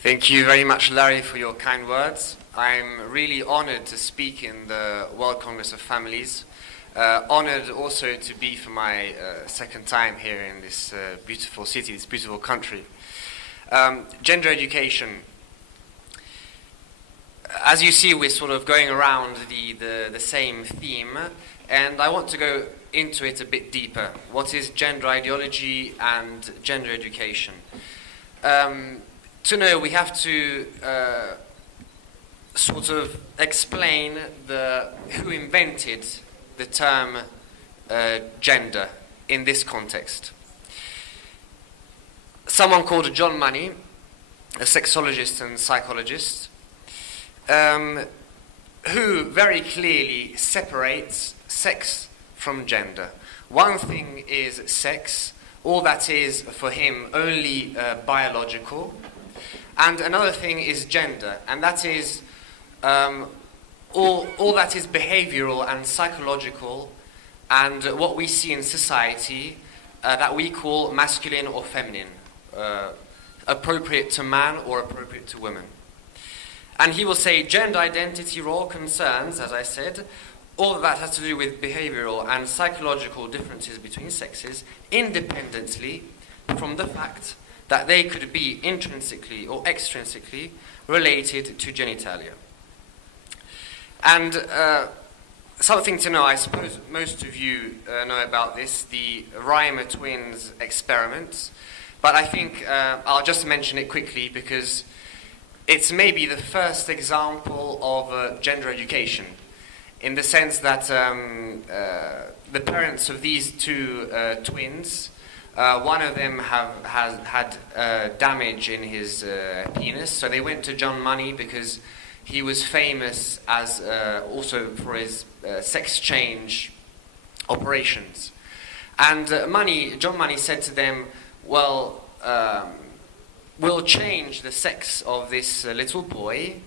Thank you very much, Larry, for your kind words. I'm really honored to speak in the World Congress of Families. Honored also to be for my second time here in this beautiful city, this beautiful country. Gender education. As you see, we're sort of going around the same theme, and I want to go into it a bit deeper. What is gender ideology and gender education? To know, we have to sort of explain who invented the term gender in this context. Someone called John Money, a sexologist and psychologist, who very clearly separates sex from gender. One thing is sex, all that is for him only biological, and another thing is gender, and that is all that is behavioral and psychological, and what we see in society that we call masculine or feminine, appropriate to man or appropriate to women. And he will say gender identity, role, concerns, as I said, all of that has to do with behavioral and psychological differences between sexes, independently from the fact that they could be intrinsically or extrinsically related to genitalia. And something to know, I suppose most of you know about this, the Reimer twins experiment, but I think I'll just mention it quickly because it's maybe the first example of gender education, in the sense that the parents of these two twins, one of them has had damage in his penis, so they went to John Money because he was famous as also for his sex change operations. And John Money said to them, well, we'll change the sex of this little boy.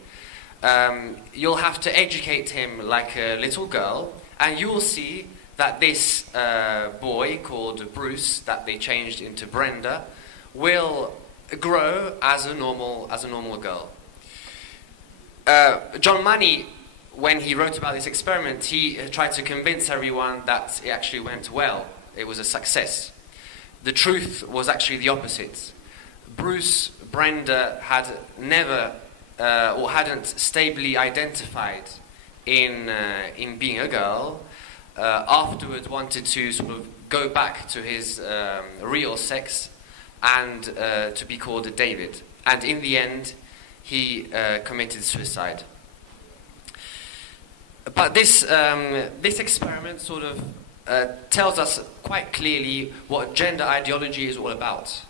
You'll have to educate him like a little girl, and you'll see that this boy called Bruce, that they changed into Brenda, will grow as a normal girl. John Money, when he wrote about this experiment, he tried to convince everyone that it actually went well. It was a success. The truth was actually the opposite. Brenda had never or hadn't stably identified in being a girl. Afterwards wanted to sort of go back to his real sex and to be called David. And in the end, he committed suicide. But this experiment sort of tells us quite clearly what gender ideology is all about.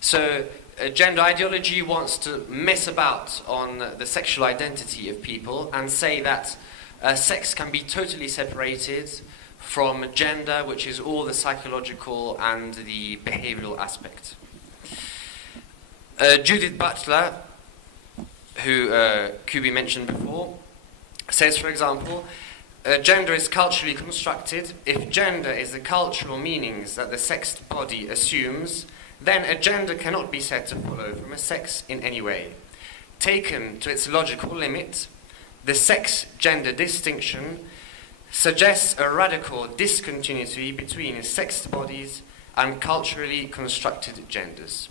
So gender ideology wants to mess about on the sexual identity of people and say that sex can be totally separated from gender, which is all the psychological and the behavioral aspect. Judith Butler, who Kubi mentioned before, says, for example, gender is culturally constructed. If gender is the cultural meanings that the sexed body assumes, then a gender cannot be said to follow from a sex in any way. Taken to its logical limit, the sex-gender distinction suggests a radical discontinuity between sexed bodies and culturally constructed genders.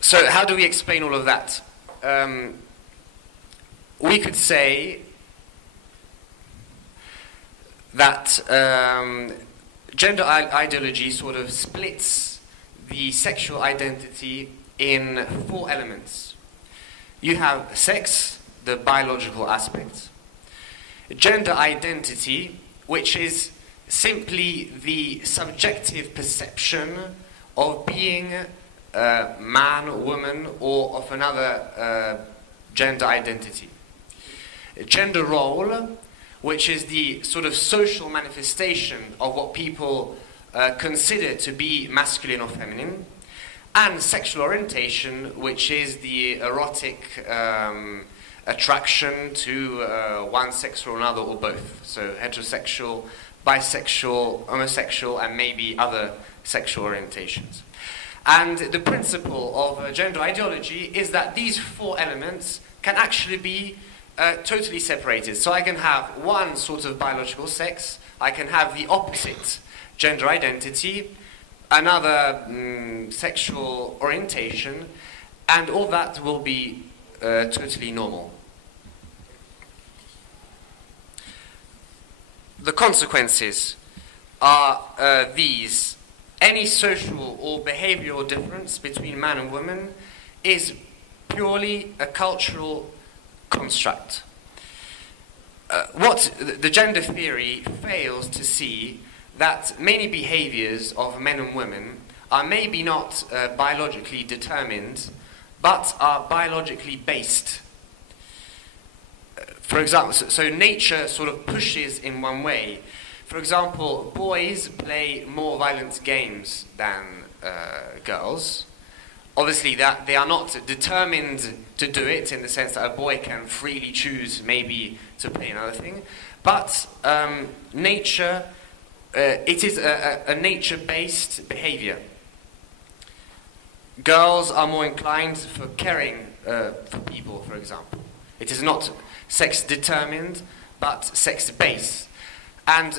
So how do we explain all of that? We could say that gender ideology sort of splits the sexual identity in four elements. You have sex, the biological aspect; gender identity, which is simply the subjective perception of being man, woman, or of another gender identity; gender role, which is the sort of social manifestation of what people consider to be masculine or feminine; and sexual orientation, which is the erotic attraction to one sex or another, or both. So heterosexual, bisexual, homosexual, and maybe other sexual orientations. And the principle of gender ideology is that these four elements can actually be totally separated. So I can have one sort of biological sex, I can have the opposite gender identity, another sexual orientation, and all that will be totally normal. The consequences are these. Any social or behavioral difference between man and woman is purely a cultural construct. What the gender theory fails to see that many behaviors of men and women are maybe not biologically determined, but are biologically based. For example, so nature sort of pushes in one way. For example, boys play more violent games than girls. Obviously, that they are not determined to do it in the sense that a boy can freely choose maybe to play another thing. But nature, it is a nature-based behavior. Girls are more inclined for caring for people, for example. It is not sex-determined, but sex-based. And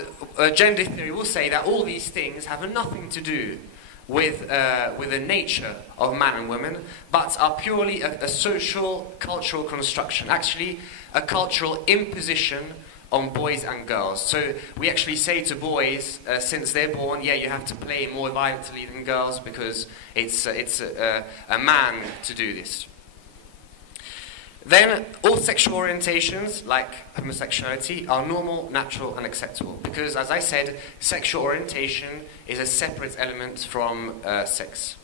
gender theory will say that all these things have nothing to do with the nature of man and woman, but are purely a social, cultural construction, actually a cultural imposition on boys and girls. So we actually say to boys, since they're born, yeah, you have to play more violently than girls because it's a man to do this. Then, all sexual orientations, like homosexuality, are normal, natural, and acceptable. Because, as I said, sexual orientation is a separate element from sex.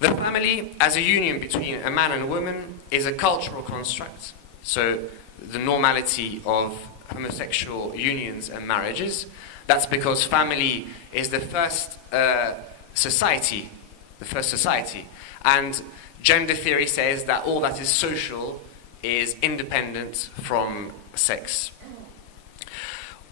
The family, as a union between a man and a woman, is a cultural construct. So, the normality of homosexual unions and marriages. That's because family is the first society. And gender theory says that all that is social is independent from sex.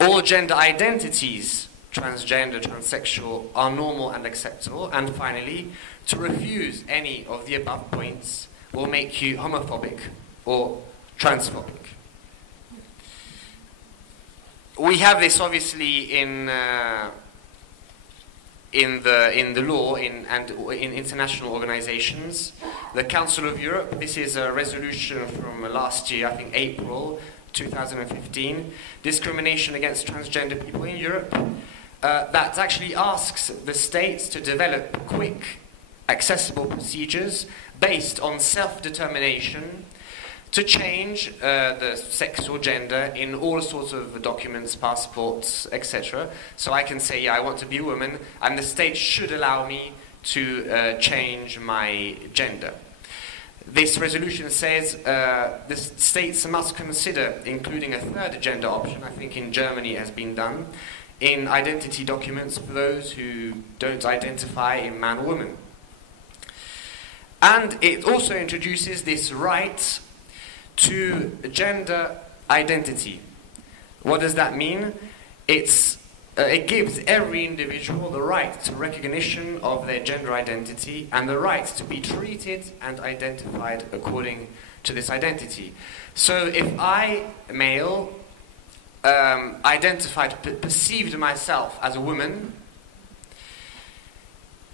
All gender identities, transgender, transsexual, are normal and acceptable. And finally, to refuse any of the above points will make you homophobic or transphobic. We have this obviously in the law and in international organizations. The Council of Europe, this is a resolution from last year, I think April 2015, discrimination against transgender people in Europe, that actually asks the states to develop quick, accessible procedures based on self-determination to change the sex or gender in all sorts of documents, passports, etc. So I can say, yeah, I want to be a woman, and the state should allow me to change my gender. This resolution says the states must consider including a third gender option, I think in Germany it has been done, in identity documents for those who don't identify in man or woman. And it also introduces this right to gender identity. What does that mean? It gives every individual the right to recognition of their gender identity and the right to be treated and identified according to this identity. So if I, male, perceived myself as a woman,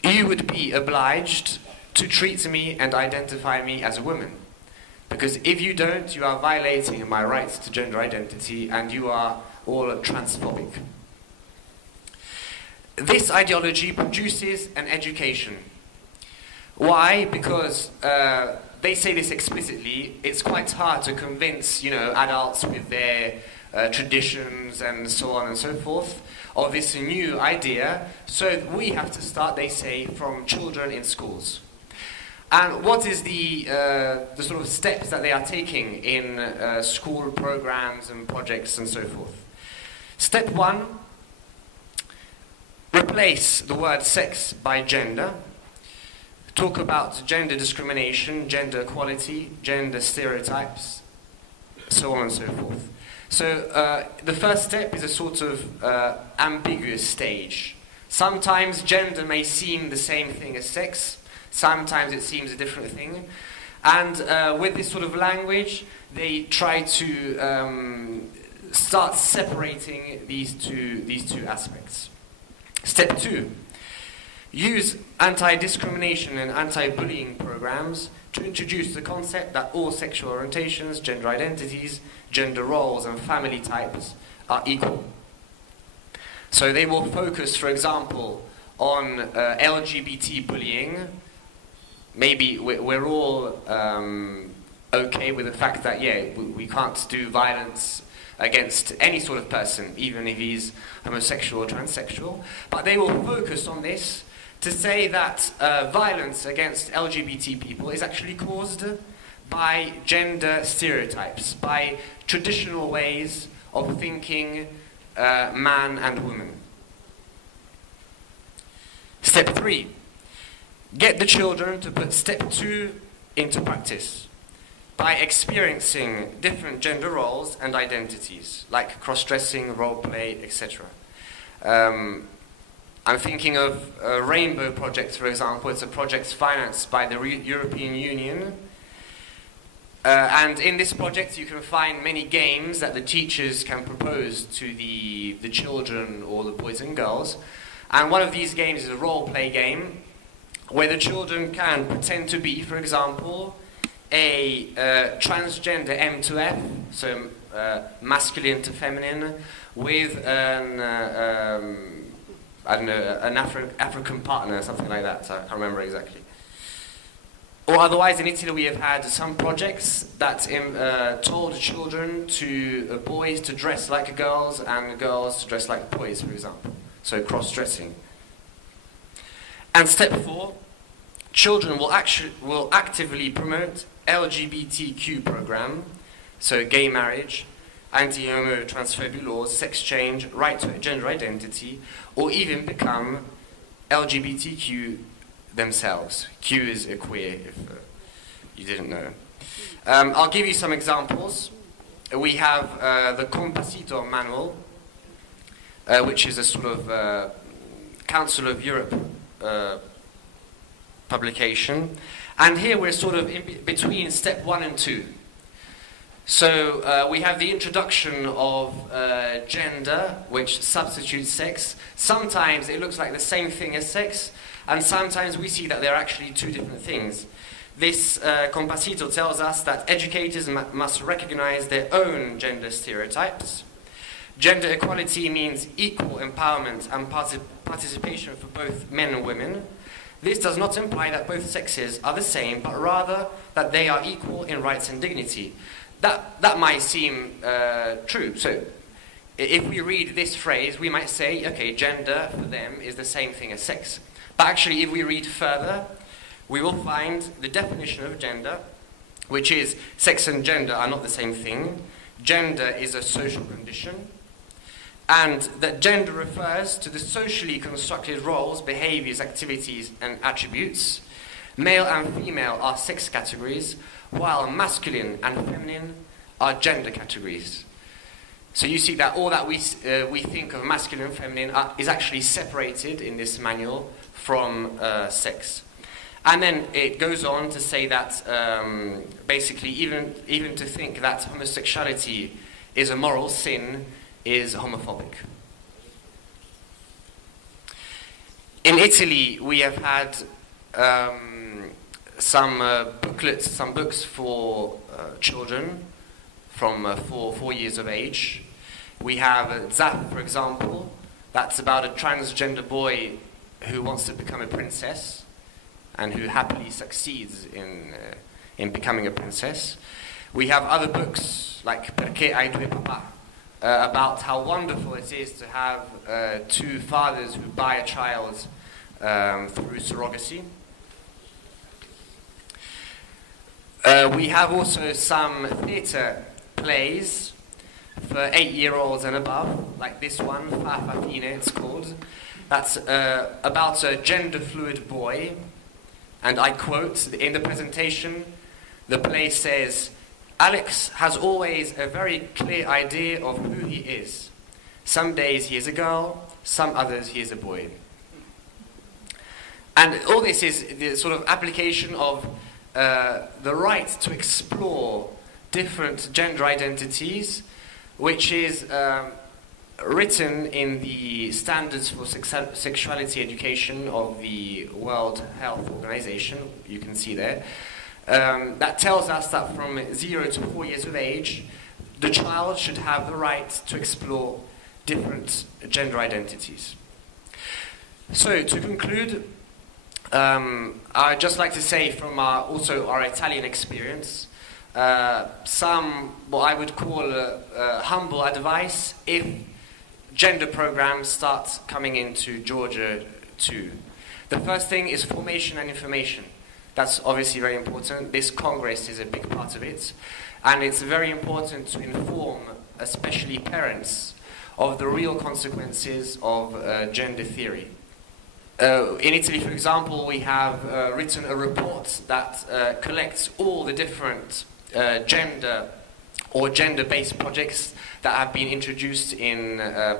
you would be obliged to treat me and identify me as a woman. Because if you don't, you are violating my rights to gender identity and you are all transphobic. This ideology produces an education. Why? Because they say this explicitly. It's quite hard to convince, adults with their traditions and so on and so forth of this new idea. So we have to start, they say, from children in schools. And what is the sort of steps that they are taking in school programs and projects and so forth? Step 1, replace the word sex by gender. Talk about gender discrimination, gender equality, gender stereotypes, so on and so forth. So the first step is a sort of ambiguous stage. Sometimes gender may seem the same thing as sex, sometimes it seems a different thing. And with this sort of language, they try to start separating these two aspects. Step 2. Use anti-discrimination and anti-bullying programs to introduce the concept that all sexual orientations, gender identities, gender roles and family types are equal. So they will focus, for example, on LGBT bullying. Maybe we're all okay with the fact that, yeah, we can't do violence against any sort of person, even if he's homosexual or transsexual. But they will focus on this to say that violence against LGBT people is actually caused by gender stereotypes, by traditional ways of thinking man and woman. Step 3. Get the children to put step 2 into practice by experiencing different gender roles and identities, like cross-dressing, role-play, etc. I'm thinking of a Rainbow project, for example. It's a project financed by the European Union. And in this project you can find many games that the teachers can propose to the children or the boys and girls. And one of these games is a role-play game where the children can pretend to be, for example, a transgender M to F, so masculine to feminine, with an I don't know, an African partner, something like that, so I can't remember exactly. Or otherwise, in Italy we have had some projects that told children boys to dress like girls and girls to dress like boys, for example. So cross-dressing. And step 4, children will actively promote LGBTQ program, so gay marriage, anti-homo transphobia laws, sex change, right to gender identity, or even become LGBTQ themselves. Q is a queer, if you didn't know. I'll give you some examples. We have the Compasito manual, which is a sort of Council of Europe publication. And here we're sort of in between step 1 and 2. So we have the introduction of gender, which substitutes sex. Sometimes it looks like the same thing as sex, and sometimes we see that they're actually two different things. This Compasito tells us that educators must recognize their own gender stereotypes. Gender equality means equal empowerment and participation for both men and women. This does not imply that both sexes are the same, but rather that they are equal in rights and dignity. That might seem true. So if we read this phrase, we might say, okay, gender for them is the same thing as sex. But actually, if we read further, we will find the definition of gender, which is sex and gender are not the same thing. Gender is a social condition, and that gender refers to the socially constructed roles, behaviors, activities, and attributes. Male and female are sex categories, while masculine and feminine are gender categories. So you see that all that we think of masculine and feminine is actually separated in this manual from sex. And then it goes on to say that basically even to think that homosexuality is a moral sin is homophobic. In Italy we have had some booklets, some books for children from 4 years of age. We have Zap, for example. That's about a transgender boy who wants to become a princess and who happily succeeds in becoming a princess. We have other books like Perché hai due papà, about how wonderful it is to have two fathers who buy a child through surrogacy. We have also some theatre plays for 8-year-olds and above, like this one, Fa Fa Fine it's called. That's about a gender-fluid boy, and I quote, in the presentation, the play says, "Alex has always a very clear idea of who he is. Some days he is a girl, some others he is a boy." And all this is the sort of application of the right to explore different gender identities, which is written in the Standards for Sexuality Education of the World Health Organization, you can see there, that tells us that from 0 to 4 years of age, the child should have the right to explore different gender identities. So, to conclude, I'd just like to say from also our Italian experience, some, what I would call humble advice if gender programs start coming into Georgia too. The first thing is formation and information. That's obviously very important. This Congress is a big part of it. And it's very important to inform, especially parents, of the real consequences of gender theory. In Italy, for example, we have written a report that collects all the different gender or gender-based projects that have been introduced in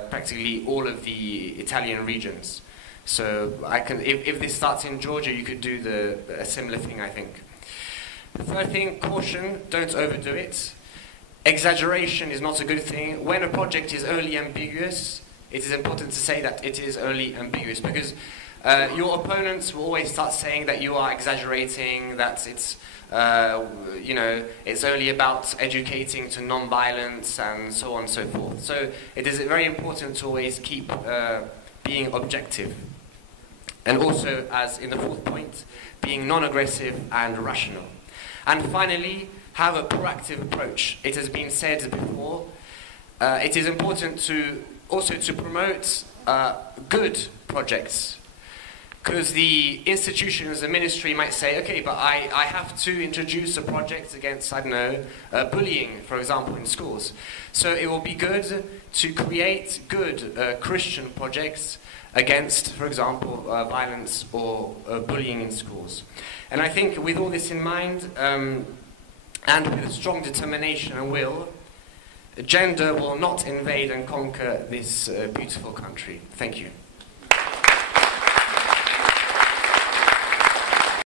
practically all of the Italian regions. So I can, if this starts in Georgia, you could do a similar thing, I think. The third thing, caution, don't overdo it. Exaggeration is not a good thing. When a project is only ambiguous, it is important to say that it is only ambiguous, because your opponents will always start saying that you are exaggerating, that it's it's only about educating to non-violence and so on and so forth. So it is very important to always keep being objective. And also, as in the fourth point, being non-aggressive and rational. And finally, have a proactive approach. It has been said before, it is important to also to promote good projects. Because the institutions, the ministry might say, okay, but I have to introduce a project against, I don't know, bullying, for example, in schools. So it will be good to create good Christian projects against, for example, violence or bullying in schools. And I think with all this in mind, and with strong determination and will, gender will not invade and conquer this beautiful country. Thank you.